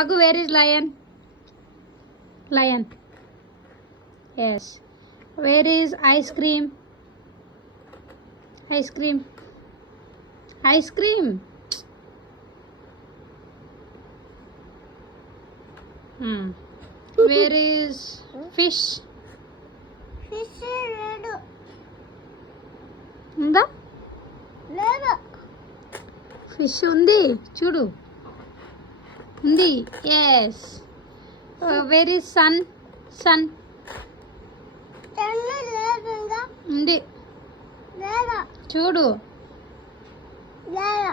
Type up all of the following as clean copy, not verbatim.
Agu, where is lion? Lion. Yes. Where is ice cream? Ice cream. Ice cream. Where is fish? Fish లేదు. ఉందా? లేదు. ఫిష్ ఉంది చూడు. ఉంది. Yes. Where is sun? Sun తెల్ల లేదు ఇంకా. ఉంది లేదు. చూడు. లేదు.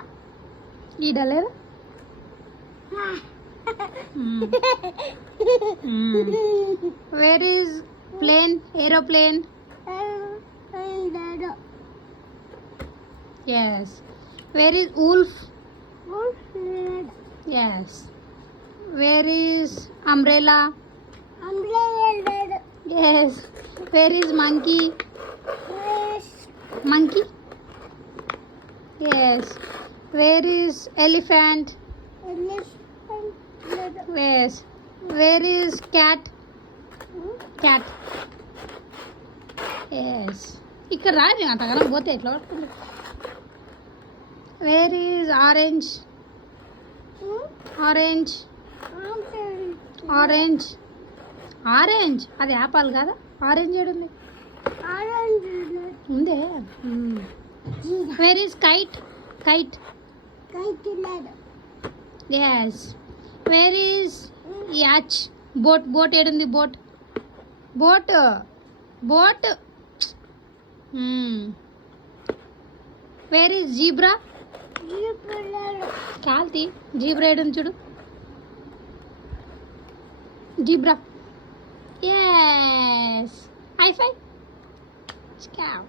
ఈడ లేదా? Where is plane? ఏరోప్లేన్. లేదు. ఎస్. Where is wolf? లేదు. Yes. Where is umbrella? Umbrella లేదు. Yes. Where is monkey? Yes. Monkey? Yes. Where is elephant? Elephant లేదు. Yes. Where is cat? Cat. Yes. ఇక్కడ రాదు అంతగానో పోతే ఎట్లా పడుతుంది? Where is orange? Orange. Orange. Orange అది యాపిల్ కాదా? ఆరెంజ్ ఏడుంది? ఆరెంజ్ లేదు. ఉందే. Where is kite? Kite. Kite లేదు. Yes. Where is yacht? Boat. Boat ఏడుంది? Boat. Boat. Boat. Where is zebra? లేదు. కాల్తి. జీబ్రా ఏడుంది చూడు. Zebra. Yes. High five. Scout.